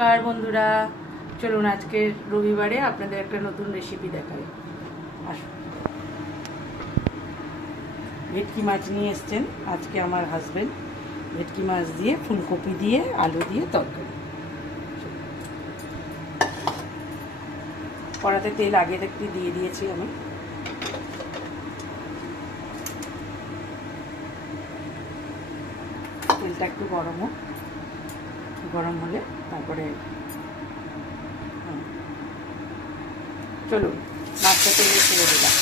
নমস্কার বন্ধুরা, চলুন আজকে রবিবারে আপনাদের একটা নতুন রেসিপি দেখাই। আসুন, ভেটকি মাছ নিয়ে এসছেন আজকে আমার হাজবেন্ড। ভেটকি মাছ দিয়ে ফুলকপি দিয়ে আলু দিয়ে তরকারি। কড়াতে তেল আগে থেকে দিয়ে দিয়েছি আমি। তেলটা একটু গরম হলে তারপরে চলুন মাছটা তেলে ছেড়ে দিলাম।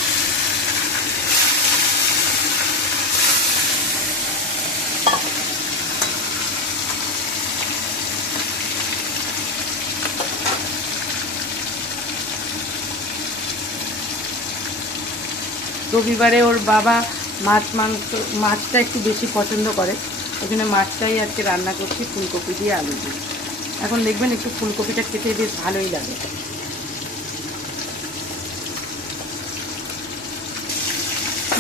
রবিবারে ওর বাবা মাছটা একটু বেশি পছন্দ করে, ওই জন্য মাছটাই আজকে রান্না করছি ফুলকপি দিয়ে আলু দিয়ে। এখন দেখবেন একটু ফুলকপিটা খেতে বেশ ভালোই লাগে।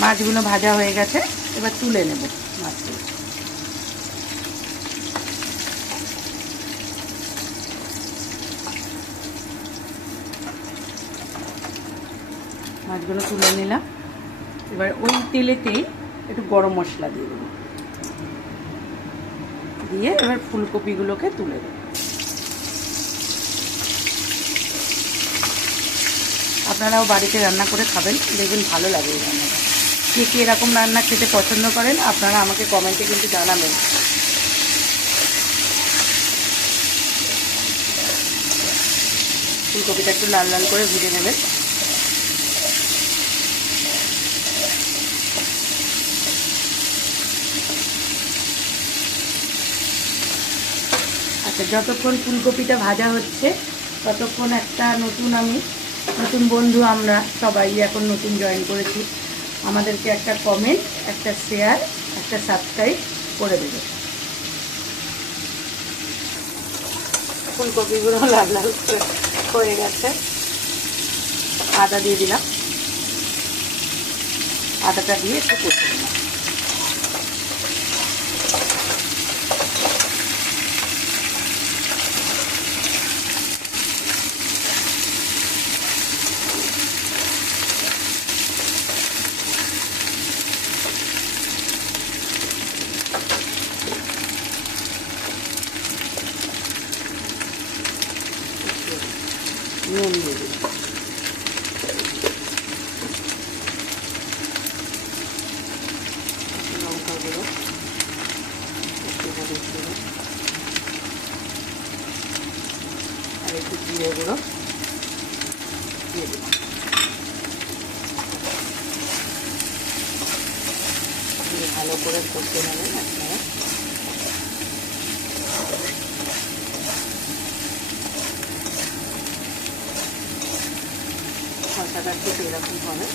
মাছগুলো ভাজা হয়ে গেছে, এবার তুলে নেব মাছগুলো। মাছগুলো তুলে নিলাম। এবার ওই তেলেতেই একটু গরম মশলা দিয়ে দেবো, দিয়ে এবার ফুলকপিগুলোকে তুলে দেবো। আপনারাও বাড়িতে রান্না করে খাবেন, দেখবেন ভালো লাগে এই রান্নাটা। কে কে এরকম রান্না খেতে পছন্দ করেন আপনারা আমাকে কমেন্টে কিন্তু জানাবেন। ফুলকপিটা একটু লাল লাল করে ভেজে নেবেন। আচ্ছা, যতক্ষণ ফুলকপিটা ভাজা হচ্ছে ততক্ষণ একটা নতুন বন্ধু আমরা সবাই এখন নতুন জয়েন করেছি, আমাদেরকে একটা কমেন্ট, একটা শেয়ার, একটা সাবস্ক্রাইব করে দেবে। ফুলকপিগুলো লাল লাল হয়ে গেছে, আদা দিয়ে দিলাম। আদাটা দিয়ে একটু কষে দিলাম। নুন দিয়ে দিলাম। লঙ্কা গুঁড়ো, একটু হলুদ গুঁড়ো, আর একটু জিরে গুঁড়ো দিয়ে দিলাম। দিয়ে ভালো করে কষে নেবেন আপনারা। মশলাটা ঠিক এরকম হবে।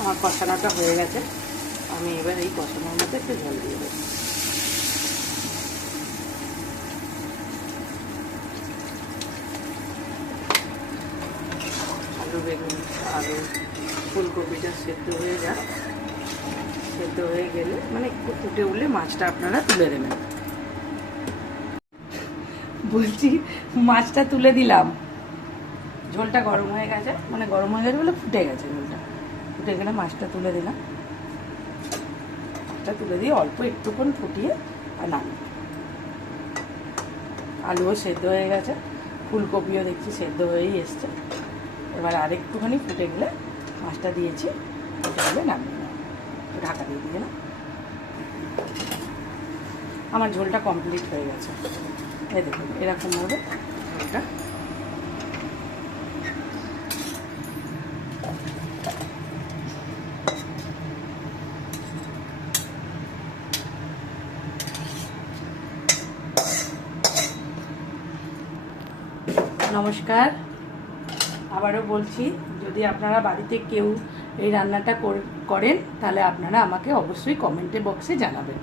আমার কষানোটা হয়ে গেছে, আমি এবার এই কষানোর মধ্যে একটু জল দিয়ে দেবো। আলু ফুলকপিটা সেদ্ধ হয়ে যাক, সেদ্ধ হয়ে গেলে মানে একটু ফুটে উঠলে মাছটা আপনারা তুলে দেবেন। বলছি মাছটা তুলে দিলাম, ঝোলটা গরম হয়ে গেছে, মানে গরম হয়ে গেছে বলে ফুটে গেছে ঝোলটা। ফুটে গেলে মাছটা তুলে দিলাম। মাছটা তুলে দিয়ে অল্প একটুক্ষণ ফুটিয়ে আর নামিয়ে। আলুও সেদ্ধ হয়ে গেছে, ফুলকপিও দেখছি সেদ্ধ হয়েই এসছে। এবার আর একটুখানি ফুটে গেলে মাছটা দিয়েছি, ফুটে গেলে নামিয়ে নেব। ঢাকা দিয়ে দিয়ে না, আমার ঝোলটা কমপ্লিট হয়ে গেছে। এই দেখুন এরকম হবে ঝোলটা। নমস্কার, আবারও বলছি, যদি আপনারা বাড়িতে কেউ এই রান্নাটা করেন তাহলে আপনারা আমাকে অবশ্যই কমেন্টে বক্সে জানাবেন।